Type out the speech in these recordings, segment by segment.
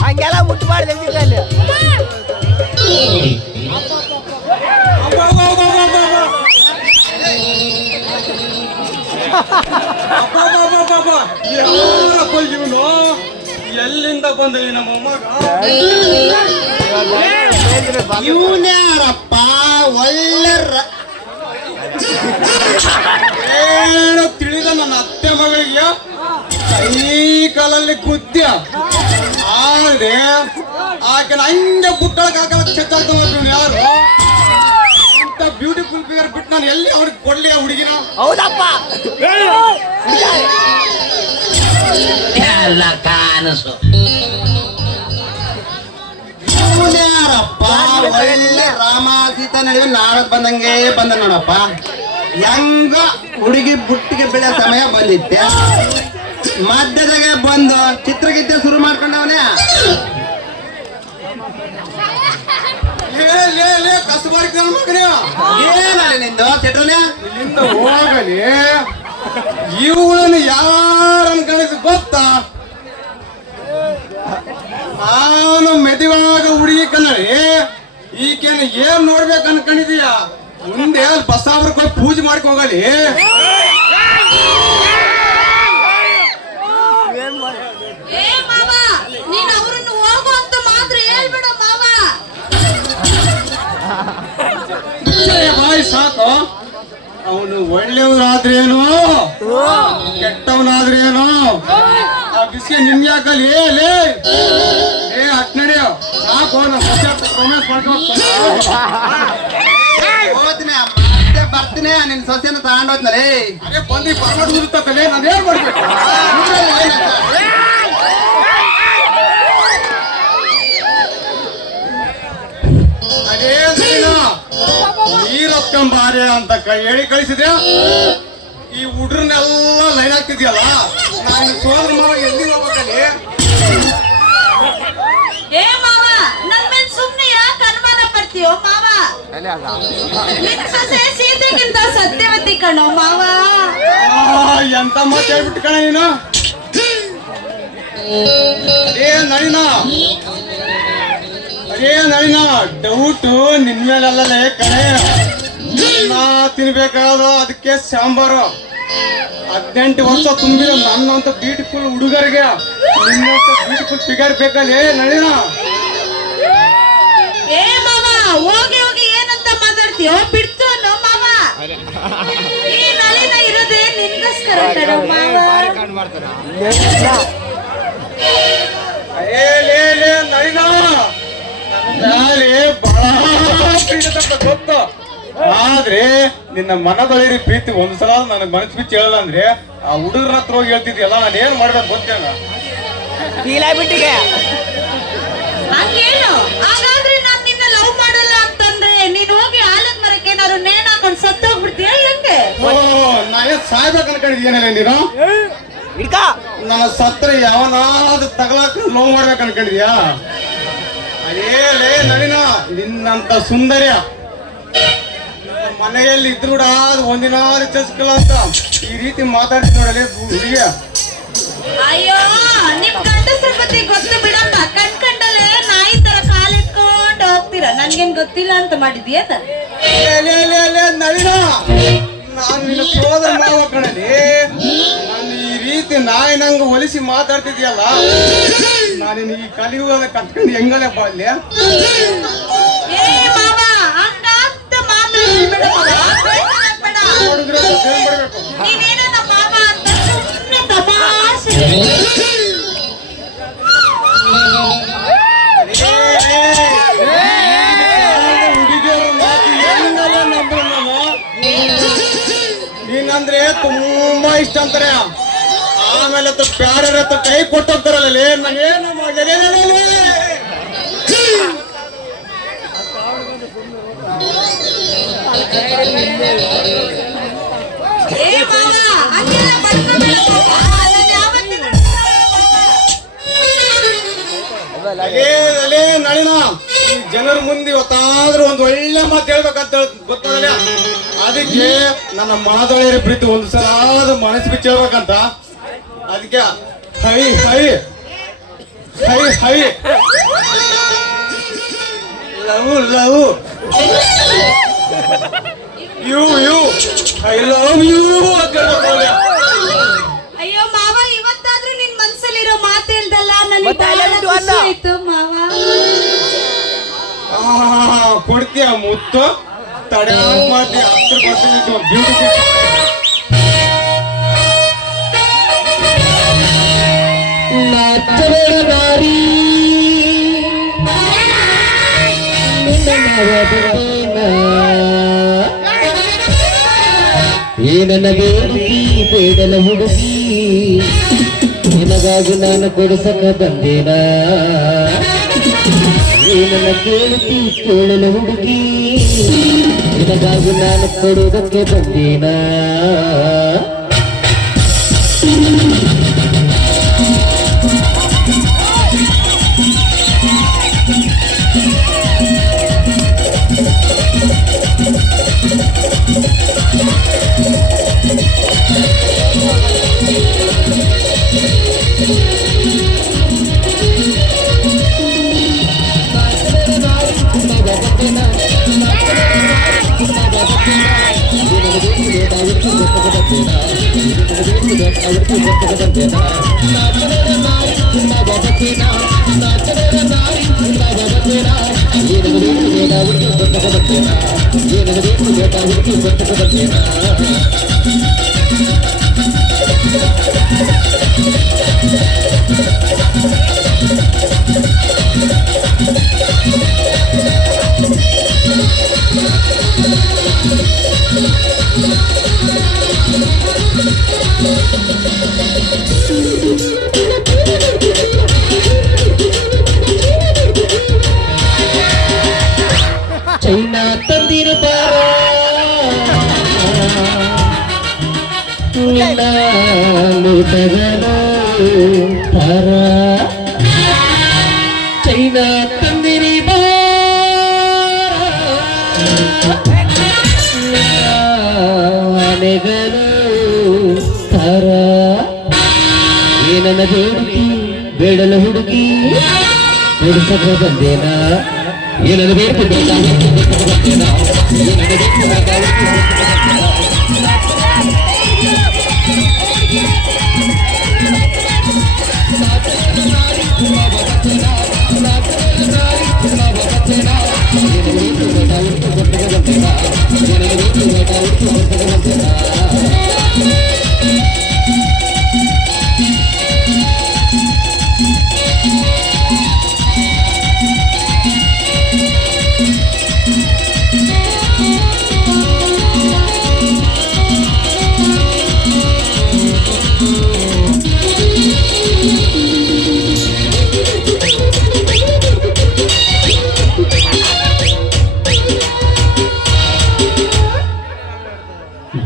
ಹಂಗೆಲ್ಲ ಮುಟ್ಬಾರ್ದು ಅಲ್ಲಿ ಇವನು ಎಲ್ಲಿಂದ ಬಂದ ನಮ್ಮ ಮೊಮ್ಮಗ ಇವನ್ಯಾರಪ್ಪ ಒಳ್ಳೆ ಏನು ತಿಳಿದ ನನ್ನ ಅತ್ತೆ ಮಗಳಿಗೆ ಕೈ ಕಾಲಲ್ಲಿ ಕುದ್ಯ ಆದ್ರೆ ಆಕೆ ಹಂಗೆ ಬುಟ್ಟಳಕ್ ಹಾಕಲ್ಲ ಚೆಚ್ಚಾಗ್ತ ಯಾರು ಇಂತ ಬ್ಯೂಟಿಫುಲ್ ಫಿಗರ್ ಬಿಟ್ಟು ನಾನು ಎಲ್ಲಿ ಅವ್ರಿಗೆ ಕೊಡ್ಲಿ ಆ ಹುಡುಗಿನ ಹೌದಪ್ಪ ಎಲ್ಲ ಕಾನಸು ಇವನ್ಯಾರಪ್ಪ ಒಳ್ಳೆ ರಾಮ ಸೀತಾ ನಡುವೆ ನಾರದ್ ಬಂದಂಗೆ ಬಂದ ನೋಡಪ್ಪ ಹೆಂಗ ಹುಡುಗಿ ಬುಟ್ಟಿಗೆ ಬೆಳೆ ಸಮಯ ಬಂದಿತ್ತೆ ಮಧ್ಯದಾಗ ಬಂದು ಚಿತ್ರಗೀತೆ ಶುರು ಮಾಡ್ಕೊಂಡವನೇ ಕಸಬಾರ್ಕ ಮಗನೇ ಏನಲ್ಲಿ ನಿಂದು ಸೆಟ್ರನೇ ಇಲ್ಲಿಂದ ಹೋಗಲಿ ಇವುಗಳನ್ನು ಯಾರನ್ನು ಕಳಿಸಿ ಗೊತ್ತಾ ನಾನು ಮೆದುವಾಗ ಹುಡುಗಿ ಕನ್ನಡಿ ಈಕೆನ ಏನ್ ನೋಡ್ಬೇಕು ಅನ್ಕೊಂಡಿದೀಯ ಮುಂದೆ ಬಸಾಬ್ರಕ್ಕೆ ಹೋಗಿ ಪೂಜೆ ಮಾಡ್ಕೋಗಲಿ ಬಾಯ್ ಸಾಕು ಅವನು ಒಳ್ಳೆಯವನಾದ್ರೇನು ಕೆಟ್ಟವನಾದ್ರೇನು ಆ ಬಿಸಿ ನಿಮ್ಗೆ ಯಾಕಲ್ಲಿ ಏ ಹಟ್ ನಡೆಯೋ ಸಾಕು ಪ್ರೊಮೇಶ್ ಹೋದ್ನೆ ಮತ್ತೆ ಬರ್ತೀನಿ ನಿನ್ ಸೊಸೆನ ತಗೊಂಡೋದ್ನಲೇ ಅದೇ ಬಂದು ಬರ್ಮಾಡ್ತಲೇ ನಾನು ಏನ್ ಮಾಡ್ಬೇಕು ಅದೇ ನೀರಕ್ಕಂಬಾರೆ ಅಂತ ಹೇಳಿ ಕಳಿಸಿದೆ ಈ ಹುಡ್ರನ್ನೆಲ್ಲ ಲೈನ್ ಆಗ್ತಿದ್ಯಲ್ಲ ನಾನು ಸೋದ್ರ ಮಾವ ಎಲ್ಲಿ ಹೋಗ್ಬೇಕಲ್ಲಿ ಏ ಮಾವ ನನ್ ಮೇಲೆ ಸುಮ್ನೆ ಯಾಕೆ ಅನುಮಾನ ಪಡ್ತೀಯೋ ಮಾವ ನಿನ್ ಸೊಸೆ ಸೀತೆಗಿಂತ ಸತ್ಯವತಿ ಕಣೋ ಮಾವ ಎಂತ ಮಾತು ಹೇಳ್ಬಿಟ್ಟು ಕಣ ನೀನು ಅದೇ ನಳಿನ ಡೌಟು ನಿನ್ ಮೇಲಲ್ಲೇ ಕಣೆ ನಾ ತಿನ್ಬೇಕಾದ ಅದಕ್ಕೆ ಸಾಂಬಾರು 18 ವರ್ಷ ತುಂಬಿದ ನನ್ನಂತ ಬ್ಯೂಟಿಫುಲ್ ಹುಡುಗರಿಗೆ ನಿನ್ನಂತ ಬ್ಯೂಟಿಫುಲ್ ಫಿಗರ್ ಬೇಕಲ್ಲಿ ನಳಿನ ಏ ಮಾವ ಹೋಗಿ ಹೋಗಿ ಏನಂತ ಮಾತಾಡ್ತೀಯೋ ಬಿಡ್ತು ಅನ್ನೋ ಮಾವ ಈ ನಳಿನ ಇರೋದೇ ನಿನ್ಗೋಸ್ಕರ ಕಣೋ ಮಾವ ನಳಿನ ಬಹಳ ಗೊತ್ತು ಆದ್ರೆ ನಿನ್ನ ಮನದೊಳಿರಿ ಪ್ರೀತಿ ಒಂದ್ಸಲ ನನಗೆ ಮನಸ್ಸು ಬಿಚ್ಚಿ ಹೇಳಲ್ಲ ಅಂದ್ರೆ ಆ ಹುಡುಗರ ಹತ್ರ ಹೋಗಿ ಹೇಳ್ತಿದ್ಯಲ್ಲ ನಾನು ಏನ್ ಮಾಡ್ಬೇಕು ಗೊತ್ತೇನ ಬಿಟ್ಟಿಗೆ ಹಂಗೇನು ಹಾಗಾದ್ರೆ ನಾನ್ ನಿನ್ನ ಲವ್ ಮಾಡಲ್ಲ ಅಂತಂದ್ರೆ ನೀನ್ ಹೋಗಿ ಆಲದ ಮರಕ್ಕೆ ಏನಾದ್ರು ನೇಣ್ ಹಾಕೊಂಡ್ ಸತ್ತೋಗ್ಬಿಡ್ತೀಯ ಹೆಂಗೆ ನಾನೇ ಸಾಯ್ಬೇಕು ಅನ್ಕೊಂಡಿದ್ಯೇನಲ್ಲ ನೀನು ನನ್ನ ಸತ್ರ ಯಾವನಾದ್ರೂ ತಗಲಾಕ ಲವ್ ಮಾಡ್ಬೇಕು ಅನ್ಕೊಂಡಿದ್ಯಾ ಅದೇಲೇ ನಳಿನ ನಿನ್ನಂತ ಸುಂದರ್ಯ ಮನೆಯಲ್ಲಿ ಇದ್ರು ಕೂಡ ಒಂದಿನ ಚಸ್ಕಲ್ಲ ಅಂತ ಈ ರೀತಿ ಮಾತಾಡ್ತಿ ನೋಡಲೇ ಹುಡುಗಿಯ ಅಯ್ಯೋ ನಿಮ್ ಗಂಡಸ್ರ ಬಗ್ಗೆ ಗೊತ್ತು ಬಿಡಮ್ಮ ಕಣ್ಕಂಡಲ್ಲೇ ನಾಯಿ ತರ ಕಾಲೆತ್ಕೊಂಡು ಹೋಗ್ತೀರಾ ನನ್ಗೇನ್ ಗೊತ್ತಿಲ್ಲ ಅಂತ ಮಾಡಿದ್ಯಾ ನಳಿನ ನಾನು ನಿನ್ನ ಸೋದರ ಮಾವ ಕಣಲಿ ನಾನು ಈ ರೀತಿ ನಾಯಿ ನಂಗೆ ಹೊಲಿಸಿ ಮಾತಾಡ್ತಿದ್ಯಲ್ಲ ನಾನು ಈ ಕಲಿಯುವಾಗ ಕಟ್ಕೊಂಡು ಹೆಂಗಲೇ ಬಾಳ್ಯ ನೀನೇನೋ ನಮ್ಮ ಮಾವ ಅಂತ ಸುಮ್ಮನೆ ತಮಾಷೆ ನೀನಂದ್ರೆ ತುಂಬಾ ಇಷ್ಟ ಅಂತಾರೆ ಆಮೇಲೆ ಪ್ಯಾರ ಕೈ ಕೊಟ್ಟೋಗ್ತಾರಲ್ಲ ನಾನೇನು ಮಾಡಲೇ ಏ ಮಾವ ಹಂಗೆಲ್ಲ ಬಡ್ಕೋಬೇಡ ಮಾವ. ನಾನ್ ಯಾವತ್ತಿಗೂ ಅಲೇ ನಳಿನ, ಈ ಜನರ ಮುಂದೆ ಇವತ್ತಾದ್ರೂ ಒಂದು ಒಳ್ಳೆ ಮಾತು ಹೇಳ್ಬೇಕಂತ ಗೊತ್ತದಲ್ಲ. ಅದಕ್ಕೆ ನನ್ನ ಮನದೊಳೆಯ ಪ್ರೀತಿ ಒಂದು ಸಲ ಮನಸ್ಸು ಬಿಚ್ಚಿ ಹೇಳ್ಬೇಕಂತ. ಅದಕ್ಕೆ hi hi hi hi love love you you I love you ಅಂತ ಹೇಳ್ಬೇಕು. ಅಯ್ಯೋ ಮಾವ, ಇವತ್ತಾದ್ರೂ ನಿನ್ ಮನ್ಸಲ್ಲಿರೋ ಮಾತು ಹೇಳ್ದಲ್ಲ, ನನಗೆ ಮತ್ತೆ ಬಹಳ ಅಲ್ಲೆಂದು ಅಲ್ಲ. ಖುಷಿ ಆಯ್ತು ಮಾವ. ಕೊಡ್ತೀಯ ಮುತ್ತು ತಡೆ ಮಾಡ್ತೀಯ ಹತ್ರ ಬರ್ತೀನಿ ಬ್ಯೂಟಿಫುಲ್. ನನಗೆ ಬೇಡಲ ಹುಡುಗಿ ನಿನಗಾಗಿ ನಾನು ಕೊಡಿಸಕ ಬಂದೇನ. ಏನನ್ನ ಕೇಳುತ್ತಿ ಕೇಳಲು ಹುಡುಗಿ ನಿನಗಾಗಿ ನಾನು ಕೊಡುವುದಕ್ಕೆ ಬಂದೇನ. ಚೈನಾ ತಂದಿರು ಬಾರ ತಾರ ಚೈನಾ ತಂದಿರಿ ಬಾನೆಗರು ತಾರ ಏನನ್ನ ಬೇಡುತ್ತಿ ಬೇಡಲು ಹುಡುಗಿ ಕೊಡಿಸಕ ಬಂದೇನ. ಏನನ್ನು ಬೇಕು ಬೇಕಾದ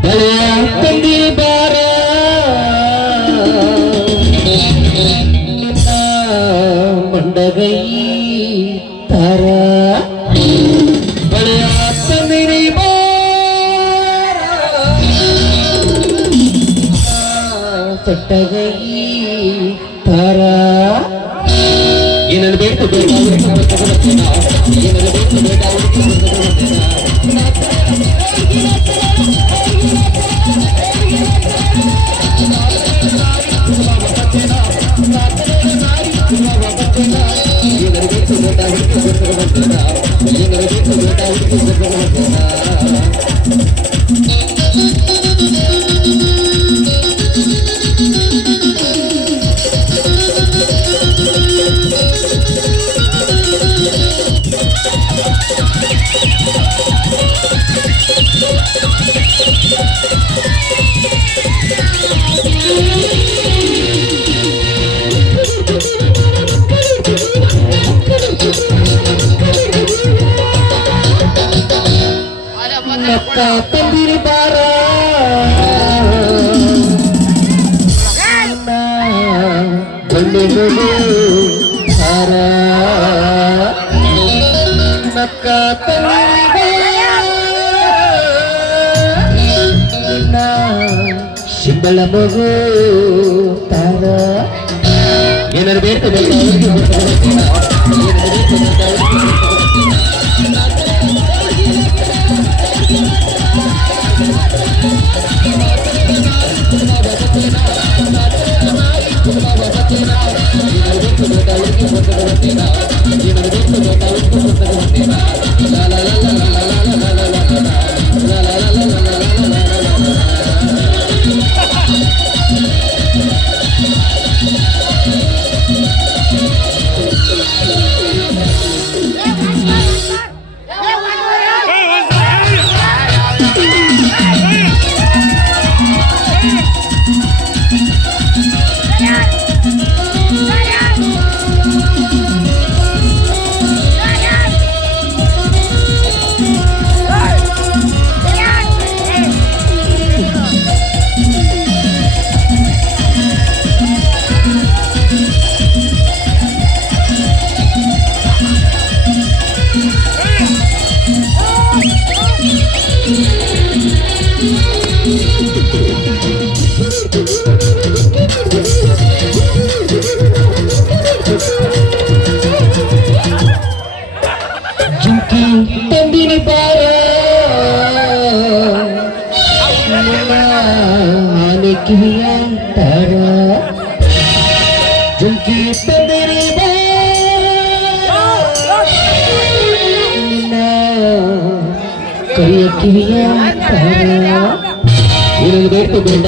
ಬಳೆಯ ತಂದಿ ಬಾರ ಮಂಡಗೈ ತಾರ ಬಳೆಯ ತಂದಿರಿ ಬಾರ ಸಟ್ಟಗೈ ತಾರ ಏನನ್ನು ಬೇಕು ಬೇಕಾಗುತ್ತೇನ ಏನನ್ನು ಬೇಕು ಬೇಕಾಗುತ್ತೇನ ತಂದಿರಿ ಬಾರ ಮಗು ಹರ ನಕ್ಕ ಶಿಂಬಳ ಮಗು ತಾರ ಏನಾರು ಬೇಕು ಜುಂಕಿ ತಂದಿನಿ ಬಾರ ಆನೆ ಕಿವಿಯ ತಾರ ಜುಂಕಿ ತಂದಿನಿ ಕರಿಯ ಕಿವಿಯ ತಾರ ಏನನ್ನು ಬೇಕು ಬೇಡ